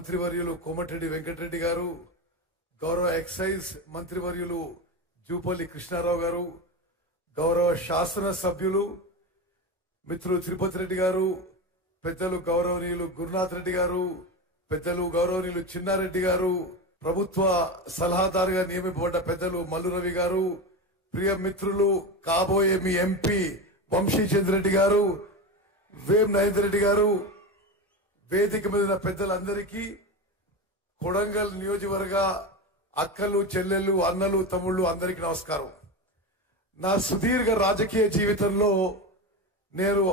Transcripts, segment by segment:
మంత్రివర్యులు కోమటిరెడ్డి వెంకటరెడ్డి గారు, గౌరవ ఎక్సైజ్ మంత్రివర్యులు జూపల్లి కృష్ణారావు గారు, గౌరవ శాసన సభ్యులు మిత్రులు తిరుపతి రెడ్డి గారు, పెద్దలు గౌరవనీయులు గురునాథ్ రెడ్డి గారు, పెద్దలు గౌరవనీయులు చిన్నారెడ్డి గారు, ప్రభుత్వ సలహాదారుగా నియమింపబడ్డ పెద్దలు మల్లు రవి గారు, ప్రియ మిత్రులు కాబోయే మీ ఎంపీ వంశీచంద్ర రెడ్డి గారు, వేం నరేందర్ రెడ్డి గారు, వేదిక మీద పెద్దలందరికీ, కొడంగల్ నియోజకవర్గ అక్కలు చెల్లెళ్ళు అన్నలు తమ్ముళ్ళు అందరికీ నమస్కారం. నా సుదీర్ఘ రాజకీయ జీవితంలో నేను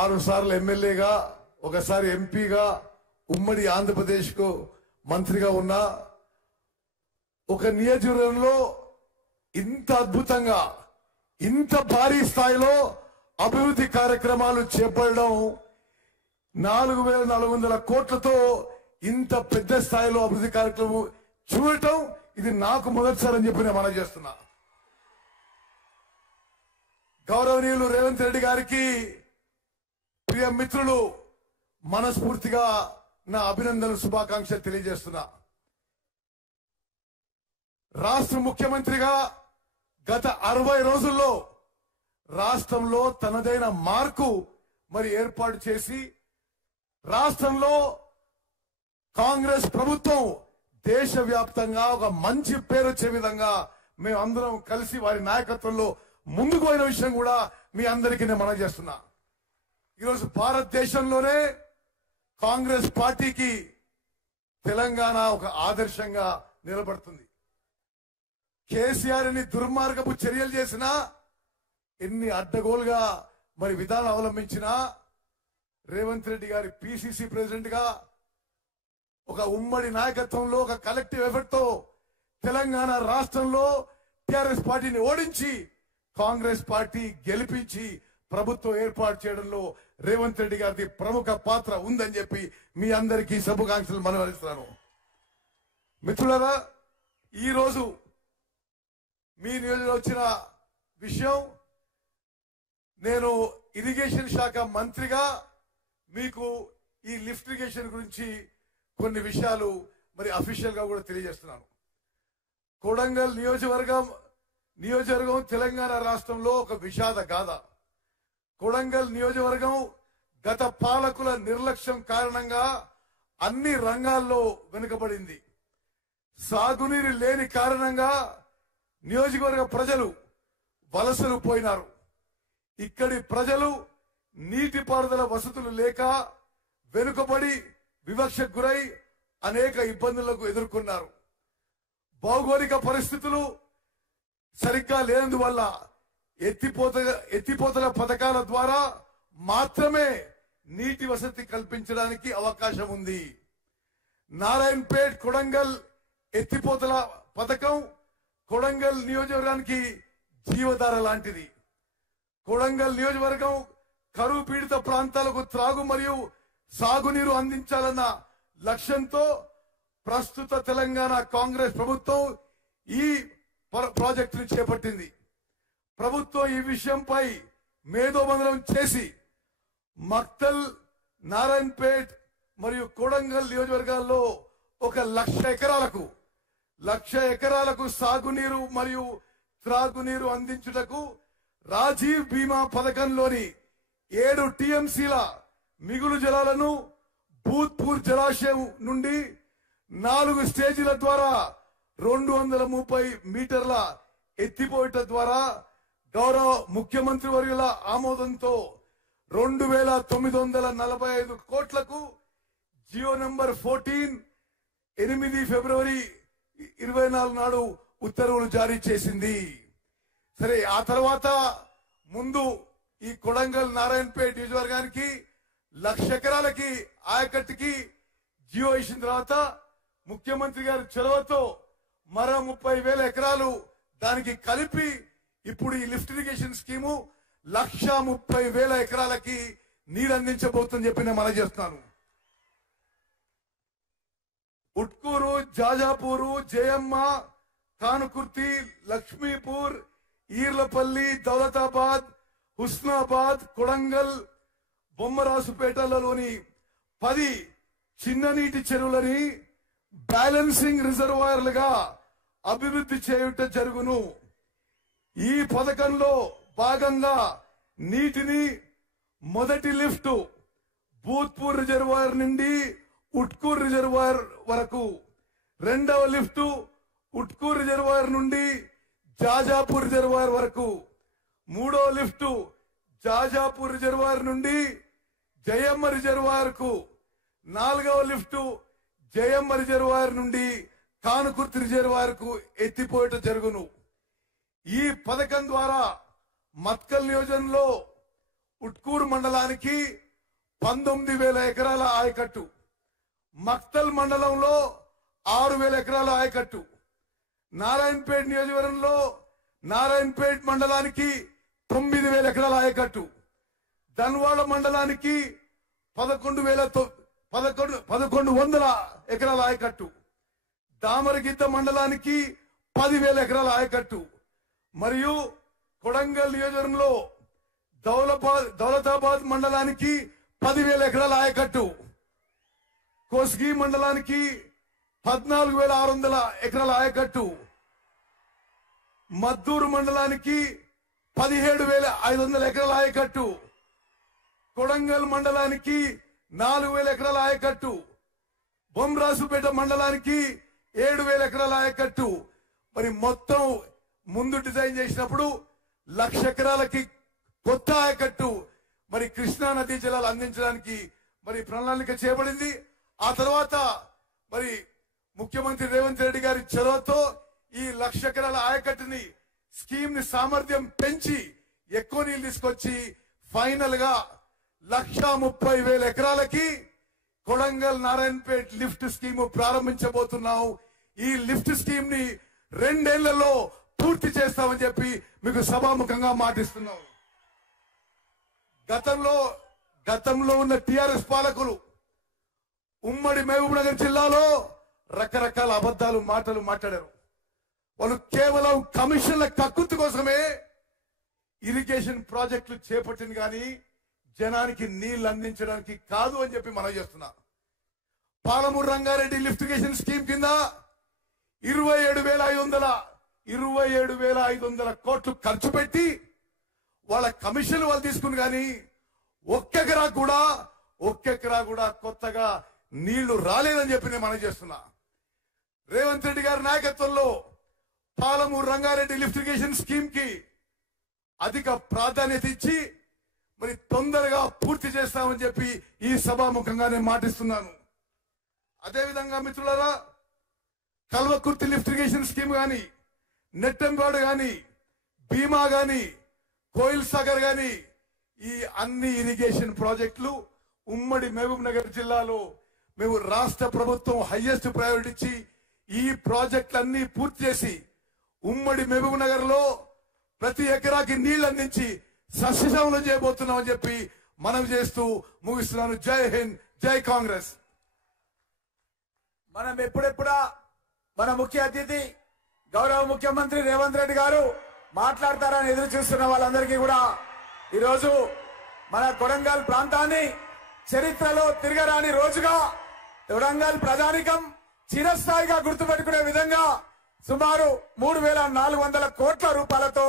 6 సార్లు ఎమ్మెల్యేగా, ఒకసారి ఎంపీగా, ఉమ్మడి ఆంధ్రప్రదేశ్ కు మంత్రిగా ఉన్నా. ఒక నియోజకవర్గంలో ఇంత అద్భుతంగా ఇంత భారీ స్థాయిలో అభివృద్ధి కార్యక్రమాలు చేపట్టడం, 4,400 కోట్లతో ఇంత పెద్ద స్థాయిలో అభివృద్ధి కార్యక్రమం చూడటం ఇది నాకు మొదటిసారి అని చెప్పి నేను మనం చేస్తున్నా. గౌరవనీయులు రేవంత్ రెడ్డి గారికి, ప్రియ మిత్రులు మనస్ఫూర్తిగా నా అభినందనలు శుభాకాంక్షలు తెలియజేస్తున్నా. రాష్ట్ర ముఖ్యమంత్రిగా గత 60 రోజుల్లో రాష్ట్రంలో తనదైన మార్కు ఏర్పాటు చేసి, రాష్ట్రంలో కాంగ్రెస్ ప్రభుత్వం దేశవ్యాప్తంగా ఒక మంచి పేరు వచ్చే విధంగా మేమందరం కలిసి వారి నాయకత్వంలో ముందుకు పోయిన విషయం కూడా మీ అందరికీ నేను మనవి చేస్తున్నా. ఈరోజు భారతదేశంలోనే కాంగ్రెస్ పార్టీకి తెలంగాణ ఒక ఆదర్శంగా నిలబడుతుంది. కేసీఆర్ ఎన్ని దుర్మార్గపు చర్యలు చేసినా, ఎన్ని అడ్డగోలుగా విధానం అవలంబించినా, రేవంత్ రెడ్డి గారి పిసిసి ప్రెసిడెంట్ గా ఒక ఉమ్మడి నాయకత్వంలో ఒక కలెక్టివ్ ఎఫర్ట్ తో తెలంగాణ రాష్ట్రంలో టిఆర్ఎస్ పార్టీని ఓడించి కాంగ్రెస్ పార్టీ గెలిపించి ప్రభుత్వం ఏర్పాటు చేయడంలో రేవంత్ రెడ్డి గారి ప్రముఖ పాత్ర ఉందని చెప్పి మీ అందరికీ శుభాకాంక్షలు మనవరిస్తున్నాను. మిత్రులారా, ఈ రోజు మీ నియోజకవర్గంలో వచ్చిన విషయం, నేను ఇరిగేషన్ శాఖ మంత్రిగా మీకు ఈ లిఫ్ట్ ఇరిగేషన్ గురించి కొన్ని విషయాలు అఫీషియల్ గా కూడా తెలియజేస్తున్నాను. కొడంగల్ నియోజకవర్గం తెలంగాణ రాష్ట్రంలో ఒక విషాద గాథ. కొడంగల్ నియోజకవర్గం గత పాలకుల నిర్లక్ష్యం కారణంగా అన్ని రంగాల్లో వెనుకబడింది. సాగునీరు లేని కారణంగా నియోజకవర్గ ప్రజలు వలసలు పోయినారు. ఇక్కడి ప్రజలు నీటిపారుదల వసతులు లేక వెనుకబడి వివక్షకు గురై అనేక ఇబ్బందులకు ఎదుర్కొన్నారు. భౌగోళిక పరిస్థితులు సరిగ్గా లేనందువల్ల ఎత్తిపోతల పథకాల ద్వారా మాత్రమే నీటి వసతి కల్పించడానికి అవకాశం ఉంది. నారాయణపేట్ కొడంగల్ ఎత్తిపోతల పథకం కొడంగల్ నియోజకవర్గానికి జీవధార లాంటిది. కొడంగల్ నియోజకవర్గం కరువు పీడిత ప్రాంతాలకు త్రాగు మరియు సాగునీరు అందించాలన్న లక్ష్యంతో ప్రస్తుత తెలంగాణ కాంగ్రెస్ ప్రభుత్వం ఈ ప్రాజెక్టును చేపట్టింది. ప్రభుత్వం ఈ విషయంపై మేధోమందనం చేసి మక్తల్, నారాయణపేట్ మరియు కొడంగల్ నియోజకవర్గాల్లో 1,00,000 ఎకరాలకు సాగునీరు మరియు త్రాగునీరు అందించుటకు రాజీవ్ బీమా పథకంలోని 7 టీఎంసీల మిగులు జలాలను భూత్పూర్ జలాశయం నుండి 4 స్టేజీల ద్వారా 230 మీటర్ల ఎత్తిపోయట ద్వారా గౌరవ ముఖ్యమంత్రి వర్యుల ఆమోదంతో 2,945 కోట్లకు జియో నంబర్ 14 8 ఫిబ్రవరి 24 నాడు ఉత్తర్వులు జారీ చేసింది. సరే, ఆ తర్వాత ముందు ఈ కొడంగల్ నారాయణపేట నియోజకవర్గానికి 1,00,000 ఎకరాలకి ఆయకట్టుకి జియో ఇచ్చిన తర్వాత ముఖ్యమంత్రి గారి చొరవతో మరో 30,000 ఎకరాలు దానికి కలిపి ఇప్పుడు ఈ లిఫ్ట్ ఇరిగేషన్ స్కీము 1,30,000 ఎకరాలకి నీరు అందించబోతుందని చెప్పి నేను మనం చేస్తున్నాను. ఉట్కూరు, జాజాపూరు, జయమ్మ, కానుకుర్తి, లక్ష్మీపూర్, ఈర్లపల్లి, దౌలతాబాద్, హుస్నాబాద్, కొడంగల్, బొమ్మరాసుపేటలలోని 10 చిన్న నీటి చెరువులని బ్యాలెన్సింగ్ రిజర్వాయర్లుగా అభివృద్ధి చేయుట జరుగును. ఈ పథకంలో భాగంగా నీటిని మొదటి లిఫ్ట్ భూత్పూర్ రిజర్వాయర్ నుండి ఉట్కూర్ రిజర్వాయర్ వరకు, రెండవ లిఫ్ట్ ఉట్కూర్ రిజర్వాయర్ నుండి జాజాపూర్ రిజర్వాయర్ వరకు, మూడో లిఫ్ట్ జాజాపూర్ రిజర్వాయర్ నుండి జయమ్మ రిజర్వాయర్ కు, నాలుగవ లిఫ్ట్ జయమ్మ రిజర్వాయర్ నుండి కానుకుర్తి రిజర్వాయర్ కు ఎత్తిపోయట జరుగును. ఈ పథకం ద్వారా మత్కల్ నియోజకంలో ఉట్కూరు మండలానికి 19,000 ఎకరాల ఆయకట్టు, మక్తల్ మండలంలో 6,000 ఎకరాల ఆయకట్టు, నారాయణపేట నియోజకవర్గంలో నారాయణపేట మండలానికి 9,000 ఎకరాల ఆయకట్టు, ధన్వాడ మండలానికి 11,100 ఎకరాల ఆయకట్టు, దామరగిద్ద మండలానికి 10,000 ఎకరాల ఆయకట్టు, మరియు కొడంగల్ నియోజకవర్గంలో దౌలతాబాద్ మండలానికి 10,000 ఎకరాల ఆయకట్టు, కోస్గి మండలానికి 14,600 ఎకరాల ఆయకట్టు, మద్దూరు మండలానికి 17,500 ఎకరాల ఆయకట్టు, కొడంగల్ మండలానికి 4,000 ఎకరాల ఆయకట్టు, బొమ్రాసుపేట మండలానికి 7,000 ఎకరాల ఆయకట్టు. మరి మొత్తం ముందు డిజైన్ చేసినప్పుడు 1,00,000 ఎకరాలకి కొత్త ఆయకట్టు మరి కృష్ణా నదీ జలాలు అందించడానికి మరి ప్రణాళిక చేయబడింది. ఆ తర్వాత మరి ముఖ్యమంత్రి రేవంత్ రెడ్డి గారి చొరవతో ఈ 1,00,000 ఎకరాల ఆయకట్టుని స్కీమ్ ని సామర్థ్యం పెంచి ఎక్కువ నీళ్లు తీసుకొచ్చి ఫైనల్ గా 1,30,000 ఎకరాలకి కొడంగల్ నారాయణపేట్ లిఫ్ట్ స్కీమ్ ప్రారంభించబోతున్నాం. ఈ లిఫ్ట్ స్కీమ్ ని 2 ఏళ్లలో పూర్తి చేస్తామని చెప్పి మీకు సభాముఖంగా మాటిస్తున్నాం. గతంలో ఉన్న టిఆర్ఎస్ పాలకులు ఉమ్మడి మహబూబ్ నగర్ జిల్లాలో రకరకాల అబద్ధాలు మాటలు మాట్లాడారు. వాళ్ళు కేవలం కమిషన్ల కక్కుర్తి కోసమే ఇరిగేషన్ ప్రాజెక్టులు చేపట్టింది కానీ జనానికి నీళ్లు అందించడానికి కాదు అని చెప్పి మనం చేస్తున్నా. పాలమూరు రంగారెడ్డి లిఫ్టిగేషన్ స్కీమ్ కింద 27,500 కోట్లు ఖర్చు పెట్టి వాళ్ళ కమిషన్ వాళ్ళు తీసుకుని కానీ ఒక్క ఎకరా కూడా కొత్తగా నీళ్లు రాలేదని చెప్పి నేను మనం చేస్తున్నా. రేవంత్ రెడ్డి గారి నాయకత్వంలో పాలమూరు రంగారెడ్డి లిఫ్టిగేషన్ స్కీమ్ కి అధిక ప్రాధాన్యత ఇచ్చి మరి తొందరగా పూర్తి చేస్తామని చెప్పి ఈ సభాముఖంగా నేను మాటిస్తున్నాను. అదేవిధంగా మిత్రులారా, కల్వకుర్తి లిఫ్టిగేషన్ స్కీమ్ గాని, నెట్టంపాడు గాని, భీమా గాని, కోయిల్ సాగర్ గాని, ఈ అన్ని ఇరిగేషన్ ప్రాజెక్టులు ఉమ్మడి మహబూబ్ నగర్ జిల్లాలో మేము రాష్ట్ర ప్రభుత్వం హైయెస్ట్ ప్రయారిటీ ఇచ్చి ఈ ప్రాజెక్టులన్నీ పూర్తి చేసి ఉమ్మడి మహబూబ్ నగర్ లో ప్రతి ఎకరాకి నీళ్లు అందించి సస్యశ్యామలం చేయబోతున్నామని చెప్పి మనం చేస్తూ ముగిస్తున్నాను. జై హింద్, జై కాంగ్రెస్. మనం ఎప్పుడెప్పుడా మన ముఖ్య అతిథి గౌరవ ముఖ్యమంత్రి రేవంత్ రెడ్డి గారు మాట్లాడతారని ఎదురు చూస్తున్న వాళ్ళందరికీ కూడా ఈరోజు మన కొడంగల్ ప్రాంతాన్ని చరిత్రలో తిరగరాని రోజుగా కొడంగల్ ప్రజానికం చిరస్థాయిగా గుర్తుపెట్టుకునే విధంగా సుమారు 3,400 కోట్ల రూపాయలతో